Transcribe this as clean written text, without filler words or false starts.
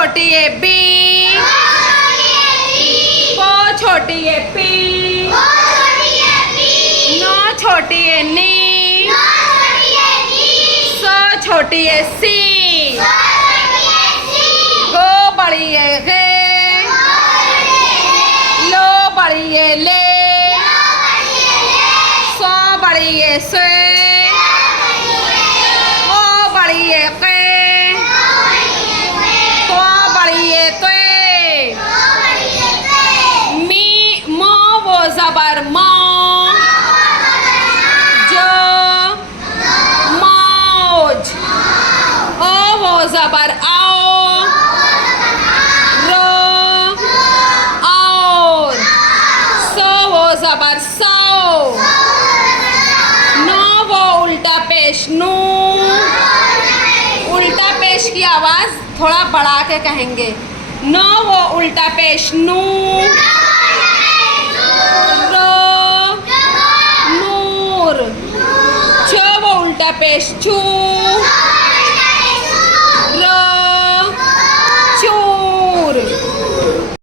छोटी A B, पो छोटी ए पी, नो छोटी ए नी, सो छोटी ए सी, गो बड़ी ए गे, लो बड़ी ए ले, सो बड़ी ए से, ओ बड़ी ए के, तो बड़ी ए ते, मी मो वो जबर मो, जो मौज, ओ वो जबर आओ, रो और, सो वो जबर सो, नो वो उल्टा पेश नू, उल्टा पेश की आवाज थोड़ा बढ़ा के कहेंगे, नो वो उल्टा पेश नू, रो नूर, छो वो उल्टा पेश छू,